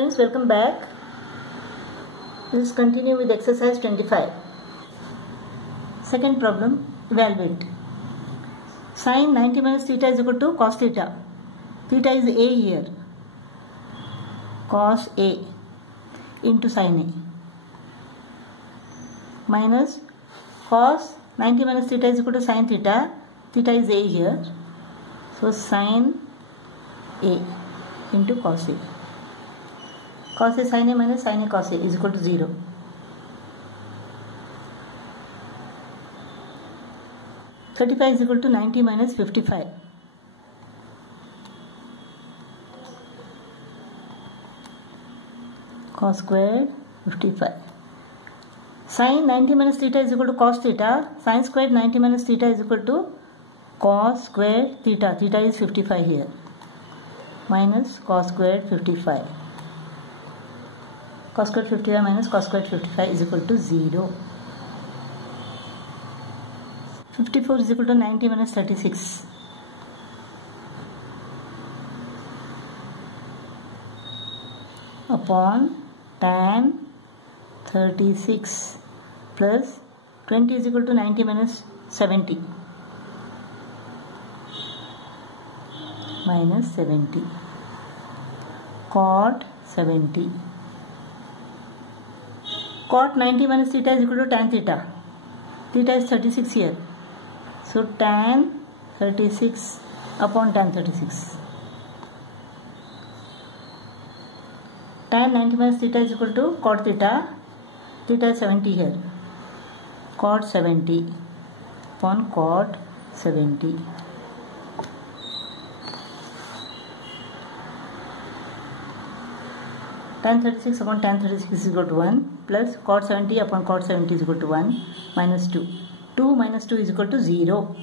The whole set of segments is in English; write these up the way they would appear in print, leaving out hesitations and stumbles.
Students, welcome back. Let's continue with exercise 25. Second problem, evaluate. Sin 90 minus theta is equal to cos theta. Theta is A here. Cos A into sin A. Minus cos 90 minus theta is equal to sin theta. Theta is A here. So sin A into cos A. Cos A sin A minus sin A cos A is equal to 0. (35) is equal to 90 minus 55. Cos squared 55. Sin 90 minus theta is equal to cos theta. Sin squared 90 minus theta is equal to cos squared theta. Theta is 55 here. Minus cos squared 55. Cos squared 55 minus cos squared 55 is equal to 0. 54 is equal to 90 minus 36. Upon tan 36 plus 20 is equal to 90 minus 70. Minus 70. Cot 70. Cot 90 minus theta is equal to tan theta. Theta is 36 here. So tan 36 upon tan 36. Tan 90 minus theta is equal to cot theta. Theta is 70 here. Cot 70 upon cot 70. Tan 36 upon tan 36 is equal to 1 plus cot 70 upon cot 70 is equal to 1 minus 2. 2 minus 2 is equal to 0.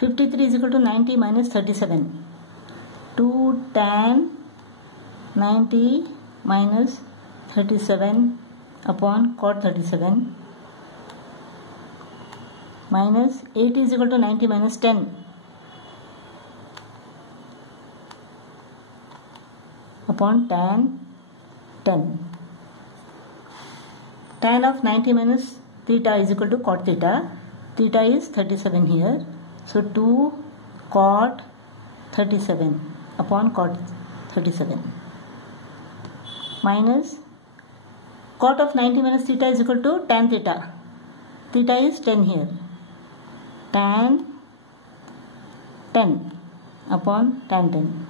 (53) is equal to 90 minus 37. 2 tan 90 minus 37 upon cot 37 minus 80 is equal to 90 minus 10. Upon tan 10. Tan of 90 minus theta is equal to cot theta. Theta is 37 here. So 2 cot 37 upon cot 37 minus cot of 90 minus theta is equal to tan theta. Theta is 10 here. Tan 10 upon tan 10.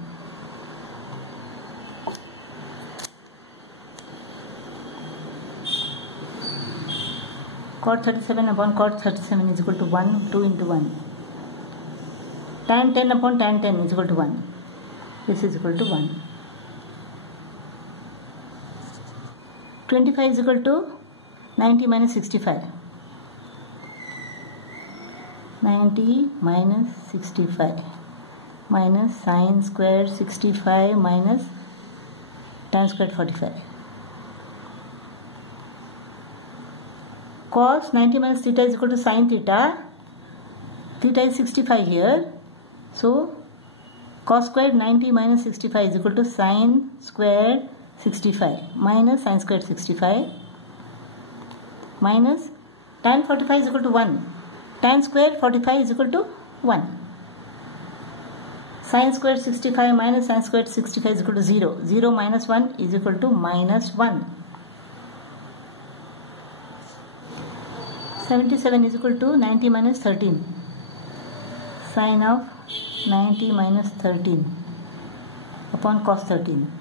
Cot 37 upon cot 37 is equal to 1, 2 into 1. Tan 10 upon tan 10 is equal to 1. This is equal to 1. 25 is equal to 90 minus 65. 90 minus 65 minus sin squared 65 minus tan squared 45. Cos 90 minus theta is equal to sin theta. Theta is 65 here. So cos squared 90 minus 65 is equal to sin squared 65 minus sin squared 65 minus tan 45 is equal to 1. Tan squared 45 is equal to 1. Sin squared 65 minus sin squared 65 is equal to 0. 0 minus 1 is equal to minus 1. 77 is equal to 90 minus 13. Sin of 90 minus 13 upon cos 13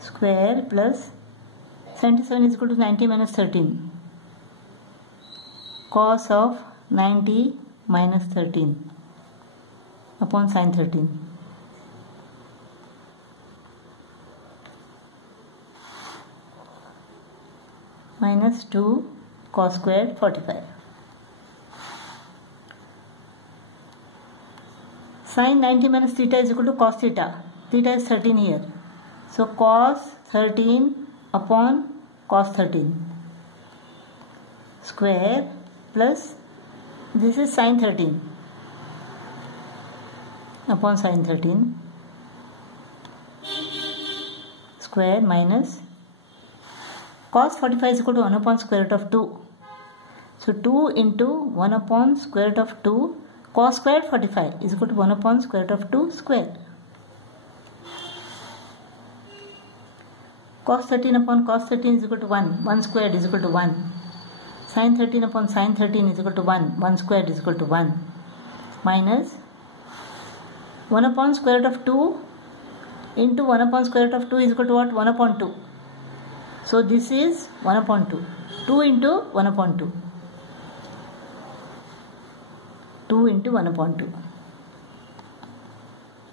square plus 77 is equal to 90 minus 13 cos of 90 minus 13 upon sin 13 minus 2 cos squared 45. Sin 90 minus theta is equal to cos theta. Theta is 13 here. So cos 13 upon cos 13 square plus this is sin 13 upon sin 13 square minus cos 45 is equal to 1 upon square root of 2. So 2 into 1 upon square root of 2 cos square 45 is equal to 1 upon square root of 2 square. Cos 13 upon cos 13 is equal to 1. 1 squared is equal to 1. Sin 13 upon sin 13 is equal to 1. 1 squared is equal to 1. Minus 1 upon square root of 2 into 1 upon square root of 2 is equal to what? 1 upon 2. So this is 1 upon 2. 2 into 1 upon 2. 2 into 1 upon 2.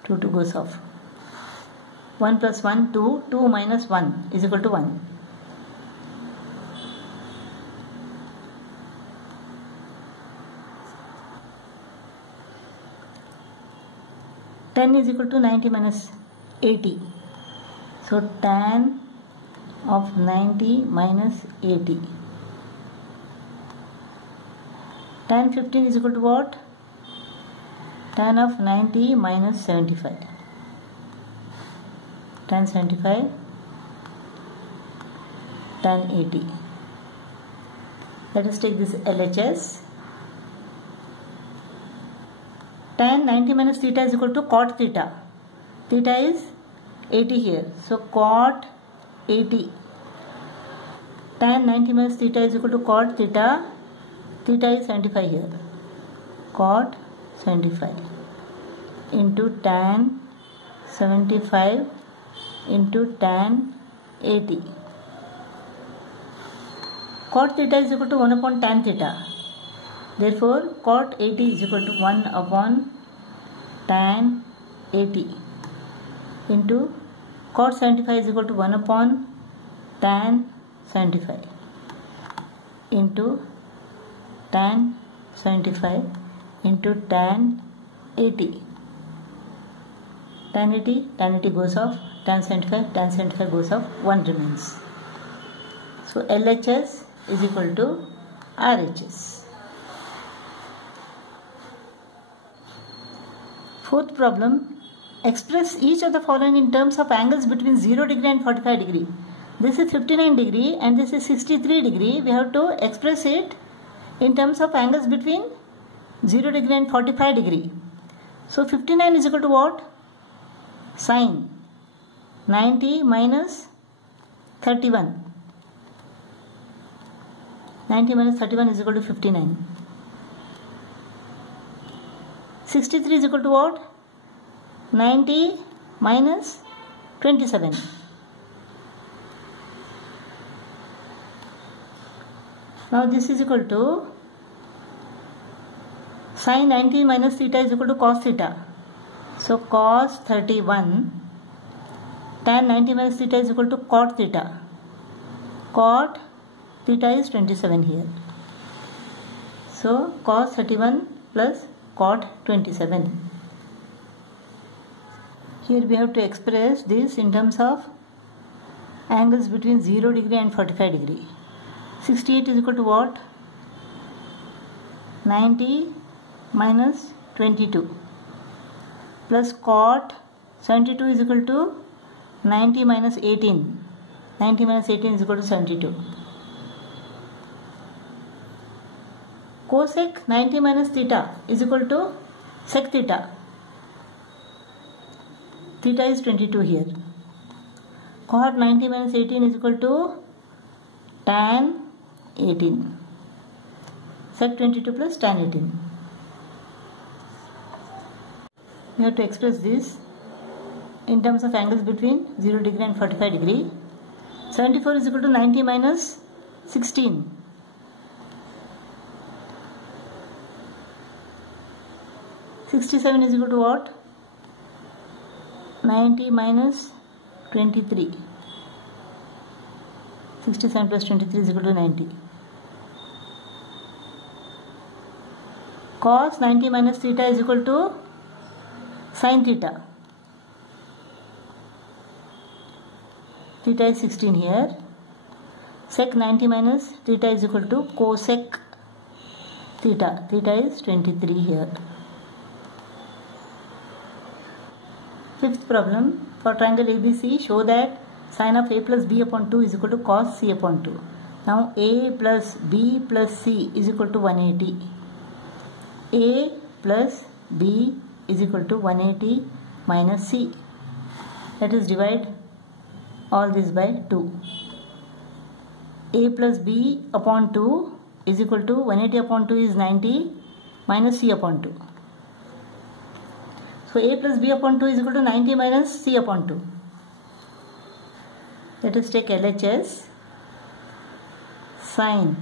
2 goes off. 1 plus 1, 2. 2 minus 1 is equal to 1. Tan is equal to 90 minus 80. So tan of 90 minus 80. Tan 15 is equal to what? Tan of 90 minus 75. Tan 75, tan 80. Let us take this LHS. Tan 90 minus theta is equal to cot theta. Theta is 80 here. So cot 80. Tan 90 minus theta is equal to cot theta. Theta is 75 here. Cot 75 into tan 75 into tan 80. Cot theta is equal to 1 upon tan theta. Therefore, cot 80 is equal to 1 upon tan 80 into cot 75 is equal to 1 upon tan 75 into tan 75 into tan 80. Tan 80 goes off, tan 75 goes off, 1 remains. So LHS is equal to RHS. Fourth problem, express each of the following in terms of angles between 0 degree and 45 degree. This is 59 degree and this is 63 degree. We have to express it in terms of angles between 0 degree and 45 degree. So 59 is equal to what? Sin 90 minus 31. 90 minus 31 is equal to 59. 63 is equal to what? 90 minus 27. Now this is equal to sin 90 minus theta is equal to cos theta. So cos 31 tan 90 minus theta is equal to cot theta. Cot theta is 27 here. So cos 31 plus cot 27. Here we have to express this in terms of angles between 0 degree and 45 degree. 68 is equal to what? 90 minus 22 plus cot 72 is equal to 90 minus 18. 90 minus 18 is equal to 72. Cosec 90 minus theta is equal to sec theta. Theta is 22 here. Cot 90 minus 18 is equal to tan 18. Sec 22 plus tan 18. We have to express this in terms of angles between 0 degree and 45 degree. 74 is equal to 90 minus 16. 67 is equal to what? 90 minus 23. 67 plus 23 is equal to 90. Cos 90 minus theta is equal to sin theta. Theta is 16 here. Sec 90 minus theta is equal to cosec theta. Theta is 23 here. Fifth problem, for triangle ABC, show that sin of a plus b upon 2 is equal to cos c upon 2. Now a plus b plus c is equal to 180. A plus b is equal to 180 minus c. Let us divide all this by 2. A plus b upon 2 is equal to 180 upon 2 is 90 minus c upon 2. So a plus b upon 2 is equal to 90 minus c upon 2. Let us take LHS. Sin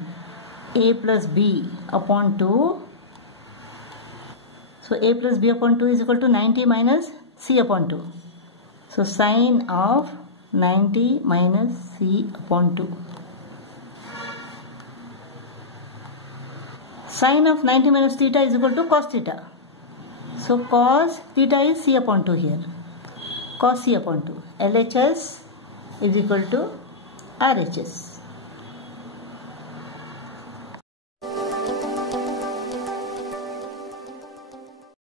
a plus b upon 2. So a plus b upon 2 is equal to 90 minus c upon 2. So sin of 90 minus c upon 2. Sin of 90 minus theta is equal to cos theta. So cos theta is c upon 2 here. Cos c upon 2. LHS is equal to RHS.